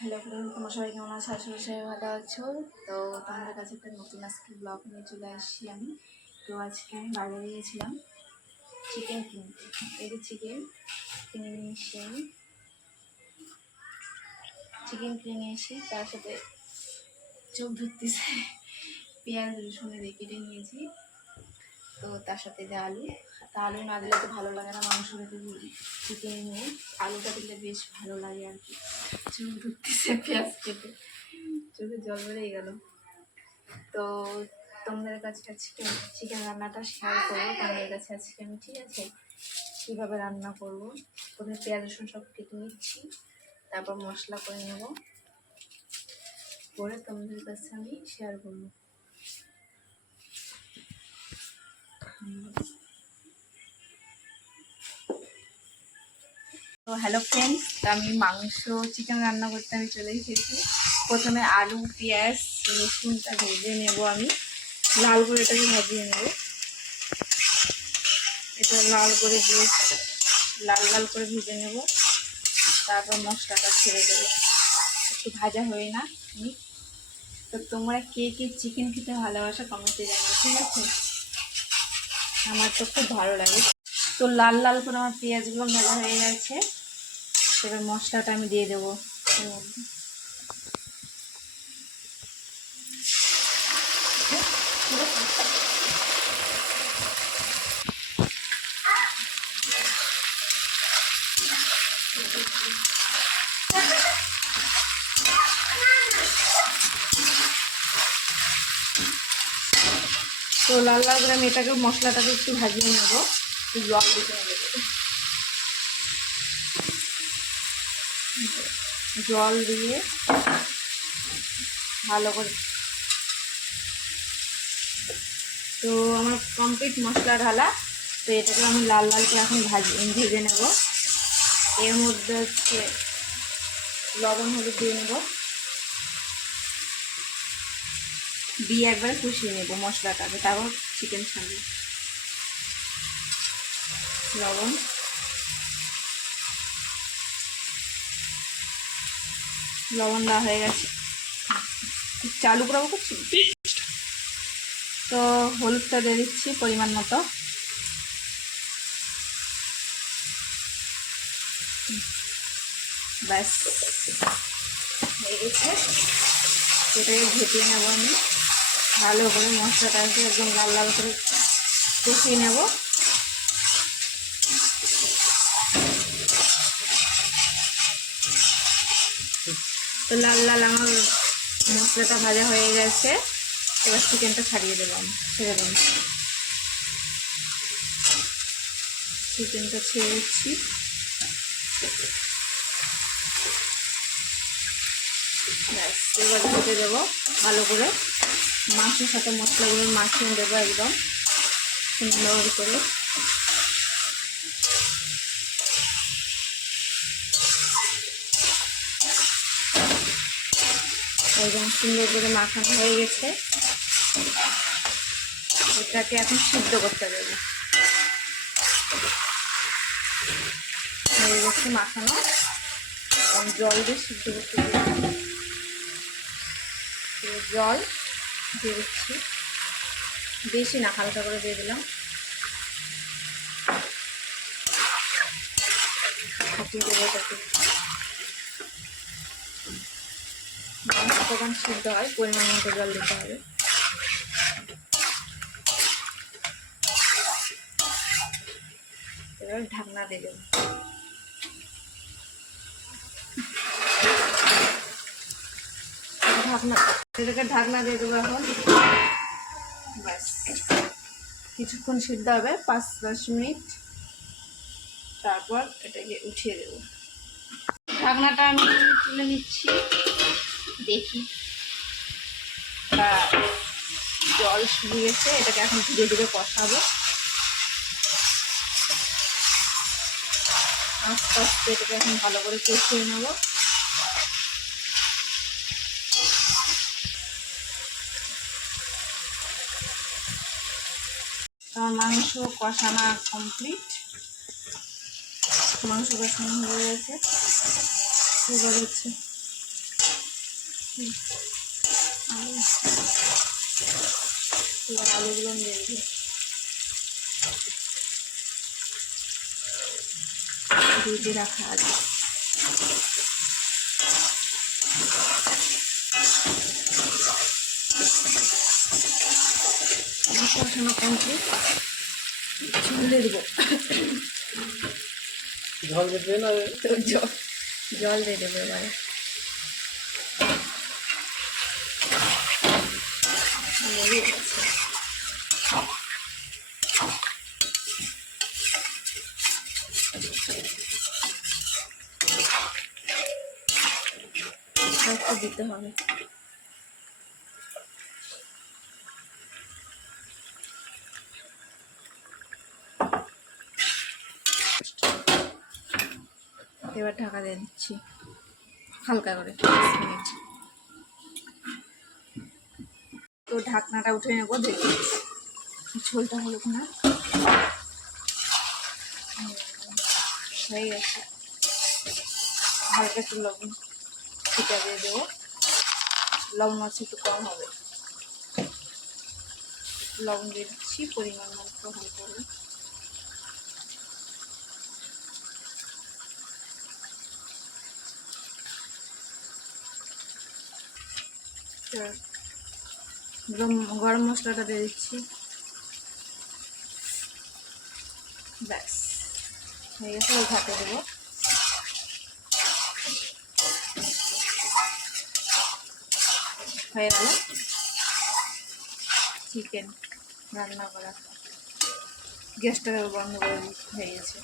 Hello friend, তোমার সবাই কেমন আছো? আসলে সবাই ভালো আছো। তো তোমাদের কাছে একটা নতুন আজকে ব্লগ নিয়ে চলে আসছি আমি। তো আজকে আমি বাজারে গিয়েছিলাম চিকেন কিনতে। এই যে চিকেন কিনে নিয়ে এসে আমি তার সাথে চোখ ধরতেছে পেঁয়াজ রসুনের কেটে নিয়েছি। তো তার সাথে যে আলু, তা আলু না দিলে তো ভালো লাগে না, মাংস খেতে চিকেন নিয়ে আলুটা দিলে বেশ ভালো লাগে আর কি। চোখ ধরতেছে পেঁয়াজ কেটে, চোখে জল বেড়ে গেল। তো তোমাদের কাছে আজকে চিকেন রান্নাটা শেয়ার করবো তোমাদের কাছে আজকে আমি, ঠিক আছে? কীভাবে রান্না করবো, প্রথমে পেঁয়াজ রসুন সব কেটে নিচ্ছি, তারপর মশলা করে নেব, করে তোমাদের কাছে আমি শেয়ার করবো। তো হ্যালো ফ্রেন্ডস, আমি চিকেন রান্না করতে আমি চলে এসেছি। প্রথমে আলু পেঁয়াজ রসুনটা ভেজে নেব, আমি লাল করে এটাকে ভাজিয়ে নেব। এটা লাল করে লাল লাল করে ভেজে নেব, তারপর মশলাটা ছেড়ে দেবো, একটু ভাজা হয়ে না। তো তোমরা কে কে চিকেন খেতে ভালোবাসো কমেন্টে জানাও, ঠিক আছে? আমার তো খুব ভালো লাগে। তো লাল লাল করে আমার পেঁয়াজগুলো ভাজা হয়ে গেছে, এবার মশলাটা আমি দিয়ে দেবো এর মধ্যে। তো লাল লাল করে আমি এটাকে মশলাটাকে একটু ভাজিয়ে নেবো, একটু জল দিতে হবে, জল দিয়ে ভালো করে। তো আমার কমপ্লিট মশলা ঢালা। তো এটাকে আমি লাল লাল করে এখন ভেজে নেব। এর মধ্যে হচ্ছে লবণ হলুদ দিয়ে নেব, দিয়ে একবারে কষিয়ে নেব মশলাটাকে, তারপর চিকেন ছাড়বো। লবণ দেওয়া হয়ে গেছে, চালু করাবো করছি। তো হলুদটা দিয়ে দিচ্ছি পরিমাণ মতো, ব্যাস হয়ে গেছে। এটাকে ঘেটিয়ে নেব আমি ভালো করে, মশলাটাকে একদম লাল লাল করে কষিয়ে নেব। তো লাল লাল আমার মশলাটা ভাজা হয়ে গেছে, এবার চিকেনটা ছাড়িয়ে দেবো, আমি ছেড়ে দেবো, চিকেনটা ছেড়ে দিচ্ছি। ব্যাস এবার ঢেকে দেবো ভালো করে, মাংসের সাথে মশলাগুলো মাখিয়ে দেবো একদম সুন্দর করে। একদম সুন্দর করে মাখানো হয়ে গেছে, এটাকে এখন সিদ্ধ করতে দেবো। হয়ে গেছে মাখানো, জল দিয়ে সিদ্ধ করতে দেবো। জল দিয়ে দিচ্ছি, বেশি না, হালকা করে দিয়ে দিলাম, ফাটিয়ে দেবো এটাকে। মাংস যখন সিদ্ধ হয় পরিমাণ মতো জল দিতে হবে। এবার ঢাকনা দিয়ে দেবো, এটাকে ঢাকনা দিয়ে দেবো এখন। ব্যাস কিছুক্ষণ সিদ্ধ হবে, 5-10 মিনিট, তারপর এটাকে উঠিয়ে দেবো। ঢাকনাটা আমি তুলে নিচ্ছি, দেখি জল শুকিয়ে গেছে, এটাকে এখন ধীরে ধীরে কষাবো, আস্তে আস্তে এটাকে এখন ভালো করে কষিয়ে নেবো। আমার মাংস কষানো কমপ্লিট, মাংস কষানো হয়ে গেছে। এবার হচ্ছে আলু, এবার আলুগুলো দিয়ে দিই, দিয়ে রাখা আছে। কষানো কমপ্লিট, ঝোল দিয়ে দেবো। ঝোল দিতে না, তো জল দিয়ে দেবো এবারে। লেগে গেছে। একটু দিতে হবে। এবার ঢাকা দিয়ে দিচ্ছি হালকা করে 5 মিনিট। তো ঢাকনাটা উঠে নেবো, দেখি ঝোলটা হলো কিনা। হয়ে গেছে। হালকা একটু লবণ ছিটা দিয়ে দেবো, লবণ মাছ একটু কম হবে। লবণ দিয়ে দিচ্ছি পরিমাণ মতো হালকা করে। গরম মশলাটা দিয়ে দিচ্ছি। ব্যাস হয়ে গেছে, ওই ভাতে দেবো। হয়ে গেল চিকেন রান্না করা। গ্যাসটা বন্ধ করে হয়ে গেছে।